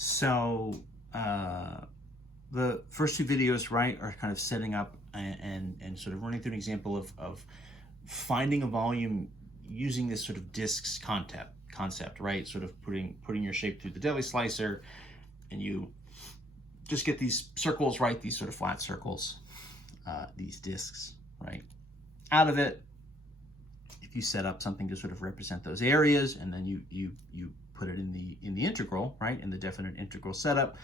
So the first two videos, right, are kind of setting up and sort of running through an example of finding a volume using this sort of discs concept, right? Sort of putting your shape through the deli slicer, and you just get these circles, right? These sort of flat circles, these discs, right? Out of it, if you set up something to sort of represent those areas, and then you put it in the integral, right? In the definite integral setup,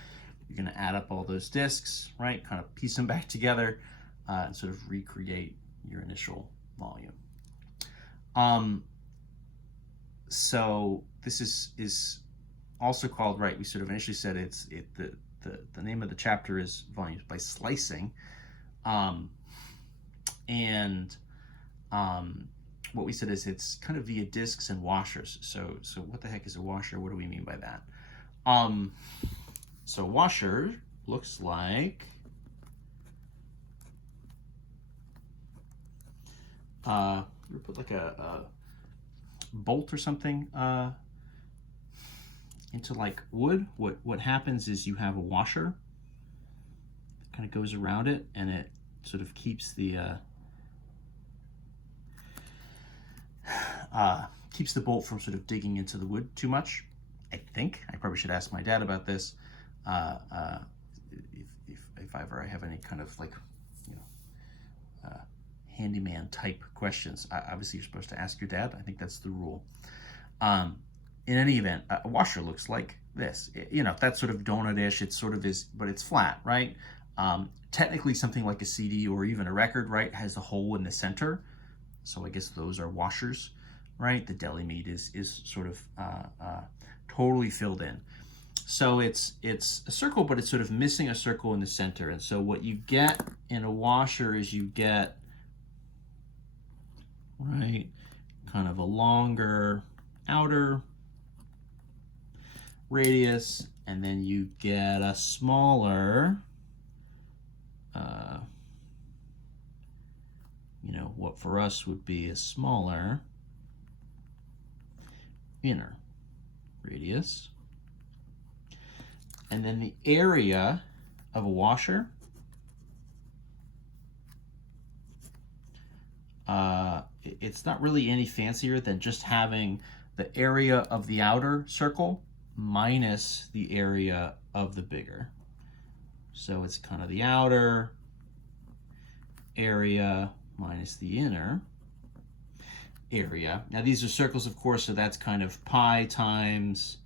you're going to add up all those discs, right? Kind of piece them back together and sort of recreate your initial volume. So this is also called, right? We sort of initially said the name of the chapter is volumes by slicing, and what we said is it's kind of via discs and washers. So what the heck is a washer? What do we mean by that? So washer looks like you put like a bolt or something into like wood. What happens is you have a washer that kind of goes around it, and it sort of keeps the bolt from sort of digging into the wood too much. I think I probably should ask my dad about this. If ever I have any kind of like, handyman type questions, obviously you're supposed to ask your dad. I think that's the rule. In any event, a washer looks like this. That sort of donut-ish. It sort of is, but it's flat, right? Technically, something like a CD or even a record, right, has a hole in the center. So I guess those are washers, right? The deli meat is sort of totally filled in. So it's a circle, but it's sort of missing a circle in the center. And so what you get in a washer is you get, right, kind of a longer outer radius, and then you get a smaller, what for us would be a smaller inner radius. And then the area of a washer, it's not really any fancier than just having the area of the outer circle minus the area of the bigger. So it's kind of the outer area minus the inner area. Now these are circles, of course, so that's kind of pi times,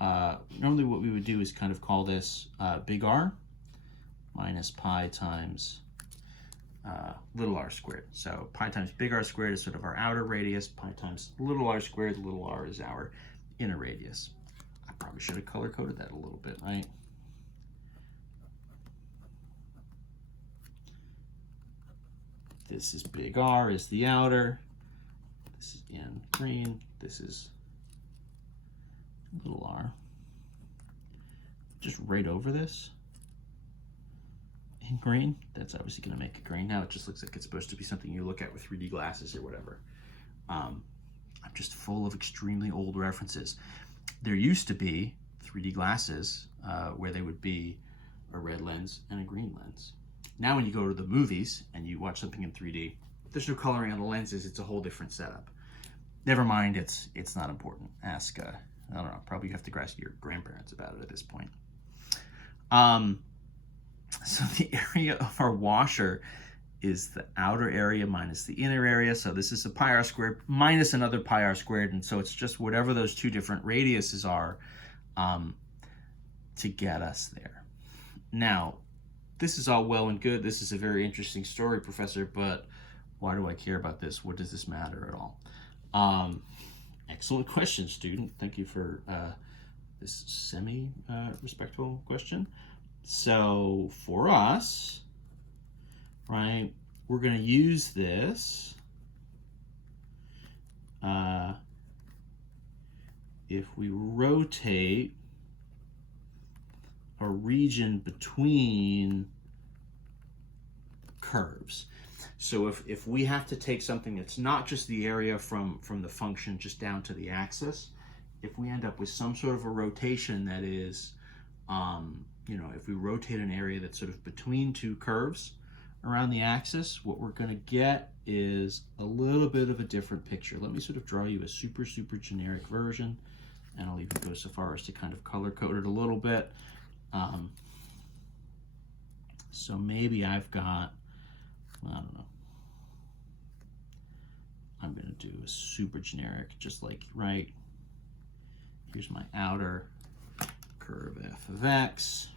normally what we would do is kind of call this big R minus pi times little r squared. So pi times big R squared is sort of our outer radius, pi times little r squared, little r is our inner radius. I probably should have color coded that a little bit, right? This is big R is the outer, this is in green, this is little r. Just right over this in green, that's obviously going to make it green. Now it just looks like it's supposed to be something you look at with 3D glasses or whatever. I'm just full of extremely old references. There used to be 3D glasses where they would be a red lens and a green lens. Now when you go to the movies and you watch something in 3D, there's no coloring on the lenses. It's a whole different setup. Never mind, it's not important. Ask, I don't know, probably you have to ask your grandparents about it at this point. So the area of our washer is the outer area minus the inner area. So this is a pi r squared minus another pi r squared. And so it's just whatever those two different radiuses are to get us there. Now, this is all well and good. This is a very interesting story, Professor, but why do I care about this? What does this matter at all? Excellent question, student. Thank you for this semi-respectful question. So for us, right, we're going to use this if we rotate a region between curves. So if we have to take something that's not just the area from the function just down to the axis, if we end up with some sort of a rotation that is, you know, if we rotate an area that's sort of between two curves around the axis, what we're going to get is a little bit of a different picture. Let me sort of draw you a super generic version, and I'll even go so far as to kind of color code it a little bit. So maybe I've got, I don't know, I'm going to do a super generic, just like, right, here's my outer curve f of x.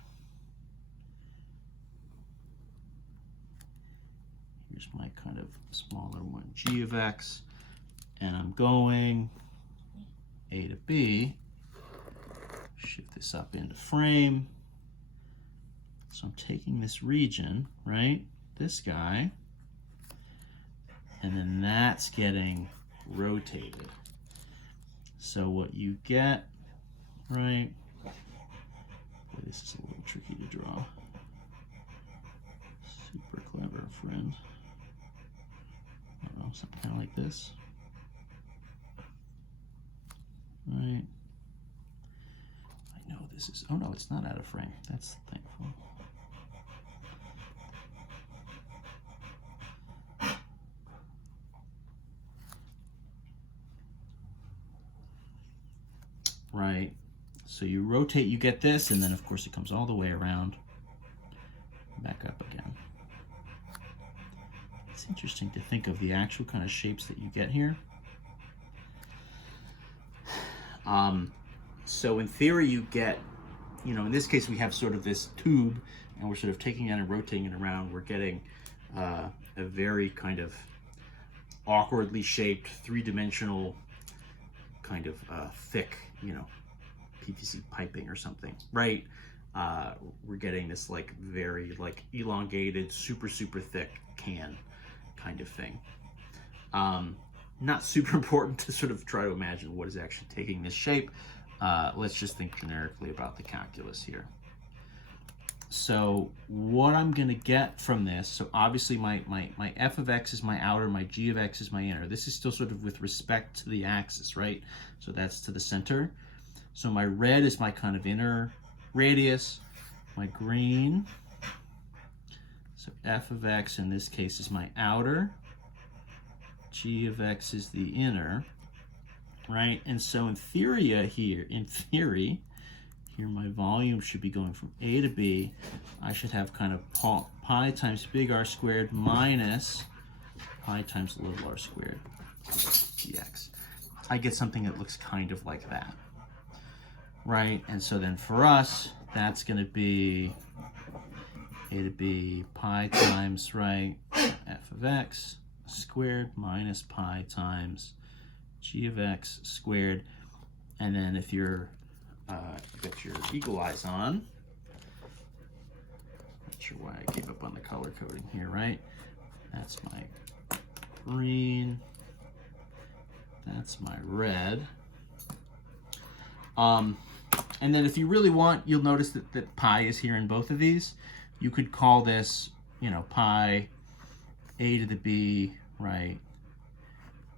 Here's my kind of smaller one, g of x, and I'm going A to B, shift this up into frame. So I'm taking this region, right, this guy, and then that's getting rotated. So what you get, right, boy, this is a little tricky to draw. Super clever, friend. I don't know, something kind of like this. Right. I know this is, oh no, it's not out of frame. That's thankful. Right. So you rotate, you get this, and then of course it comes all the way around, back up again. It's interesting to think of the actual kind of shapes that you get here. So in theory you get, you know, in this case we have sort of this tube, and we're sort of taking it and rotating it around. We're getting a very kind of awkwardly shaped, three-dimensional kind of thick, you know, PVC piping or something, right? We're getting this like very like elongated, super thick can kind of thing. Not super important to sort of try to imagine what is actually taking this shape. Let's just think generically about the calculus here. So what I'm going to get from this, so obviously my f of x is my outer, my g of x is my inner. This is still sort of with respect to the axis, right? So that's to the center. So my red is my kind of inner radius, my green, so f of x in this case is my outer, g of x is the inner, right? And so in theory here my volume should be going from A to B. I should have kind of pi times big R squared minus pi times little r squared dx. I get something that looks kind of like that, right? And so then for us, that's going to be A to B pi times, right, f of x squared minus pi times g of x squared. And then if you're got your eagle eyes on, not sure why I gave up on the color coding here, right? That's my green, that's my red. And then if you really want, you'll notice that pi is here in both of these. You could call this, you know, pi a to the b, right?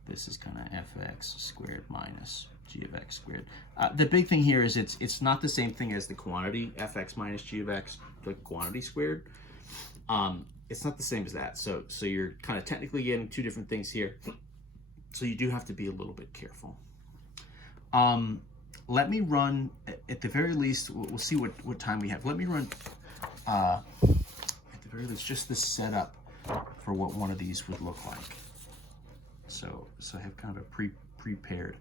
This is kind of fx squared minus g of x squared. The big thing here is it's not the same thing as the quantity, fx minus g of x, the quantity squared. It's not the same as that. So you're kind of technically getting two different things here. So you do have to be a little bit careful. Let me run, at the very least, we'll see what time we have. Let me run, at the very least, just the setup for what one of these would look like. So I have kind of a prepared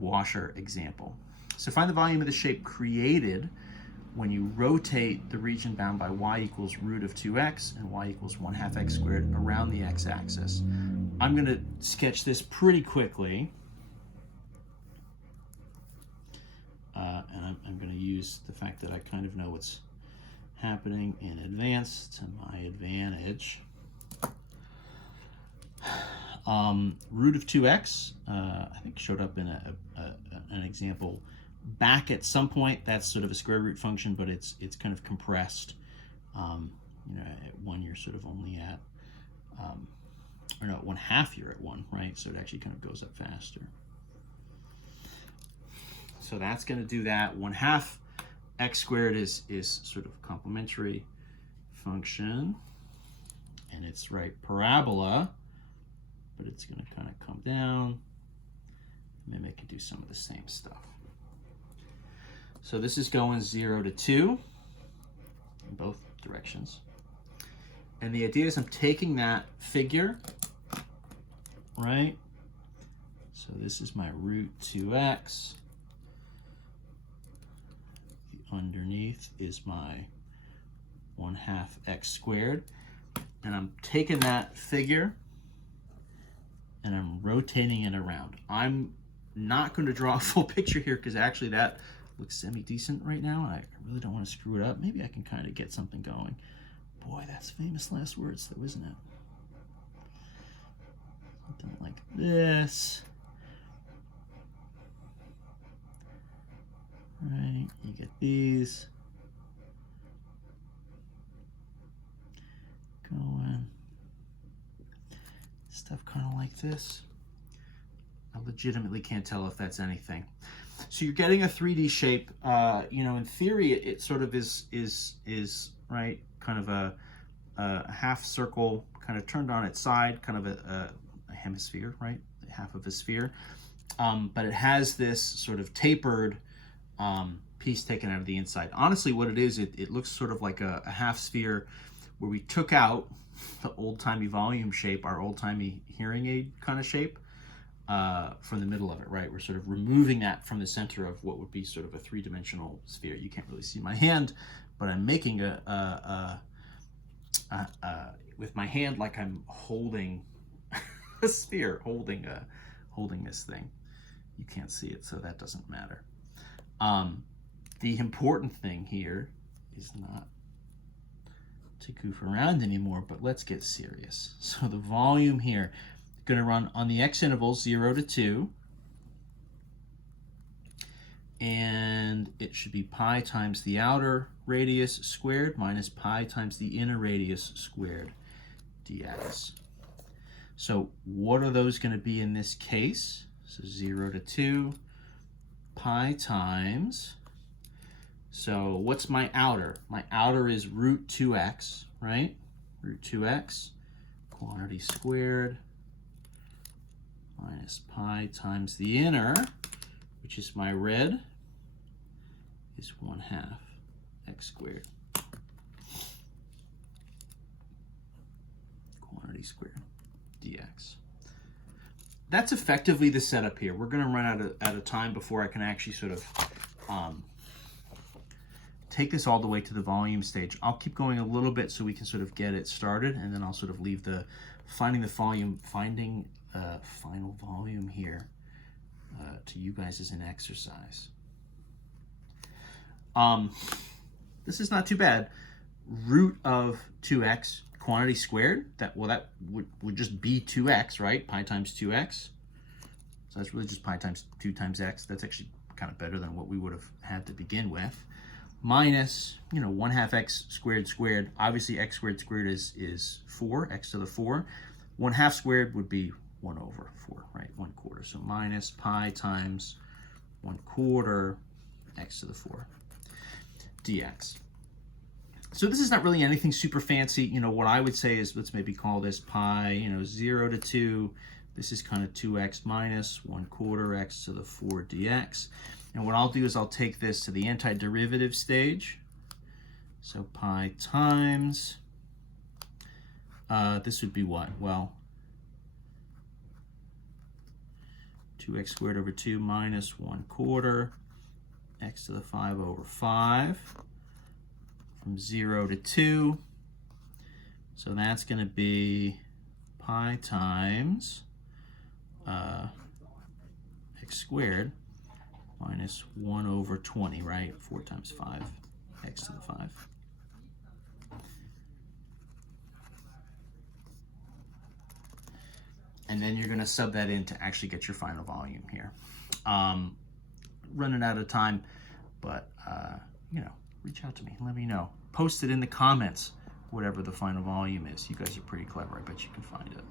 washer example. So find the volume of the shape created when you rotate the region bound by y equals root of 2x and y equals 1/2 x squared around the x-axis. I'm going to sketch this pretty quickly. And I'm going to use the fact that I kind of know what's happening in advance to my advantage. Root of 2x, I think showed up in an example back at some point. That's sort of a square root function, but it's kind of compressed. You know, at one you're sort of only at or no, 1/2 you're at 1, right? So it actually kind of goes up faster. So that's going to do that. 1/2 x squared is sort of complementary function, and it's right parabola, but it's going to kind of come down, mimic and do some of the same stuff. So this is going 0 to 2 in both directions. And the idea is I'm taking that figure, right? So this is my root 2x. The underneath is my 1/2 x squared. And I'm taking that figure and I'm rotating it around. I'm not going to draw a full picture here because actually that looks semi-decent right now. I really don't want to screw it up. Maybe I can kind of get something going. Boy, that's famous last words though, isn't it? Something like this. Right, you get these. Going. Stuff kind of like this. I legitimately can't tell if that's anything. So you're getting a 3D shape. You know, in theory, it sort of is right, kind of a half circle, kind of turned on its side, kind of a hemisphere, right, half of a sphere. But it has this sort of tapered piece taken out of the inside. Honestly, what it is, it looks sort of like a half sphere where we took out the old-timey volume shape, our old-timey hearing aid kind of shape, from the middle of it, right? We're sort of removing that from the center of what would be sort of a three-dimensional sphere. You can't really see my hand, but I'm making with my hand like I'm holding a sphere, holding this thing. You can't see it, so that doesn't matter. The important thing here is not to goof around anymore, but let's get serious. So the volume here, going to run on the x intervals 0 to 2, and it should be pi times the outer radius squared minus pi times the inner radius squared dx. So what are those going to be in this case? So 0 to 2, pi times, so what's my outer? My outer is root 2x, right? Root 2x, quantity squared, minus pi times the inner, which is my red, is 1/2 x squared. Quantity squared dx. That's effectively the setup here. We're going to run out of time before I can actually sort of take this all the way to the volume stage. I'll keep going a little bit so we can sort of get it started, and then I'll sort of leave the final volume here to you guys as an exercise. This is not too bad. Root of 2x quantity squared, that would just be 2x, right? Pi times 2x. So that's really just pi times 2 times x. That's actually kind of better than what we would have had to begin with. Minus, 1/2 x squared squared. Obviously, x squared squared is 4, x to the 4. 1/2 squared would be 1 over 4, right? 1/4. So minus pi times 1/4 x to the 4 dx. So this is not really anything super fancy. What I would say is, let's maybe call this pi, 0 to 2. This is kind of 2x minus 1/4 x to the 4 dx. And what I'll do is I'll take this to the antiderivative stage. So pi times, this would be what? Well, 2x squared over 2 minus 1/4 x to the 5 over 5 from 0 to 2. So that's going to be pi times x squared minus 1 over 20, right? 4 times 5, x to the 5. And then you're going to sub that in to actually get your final volume here. Running out of time, but, reach out to me. Let me know. Post it in the comments, whatever the final volume is. You guys are pretty clever. I bet you can find it.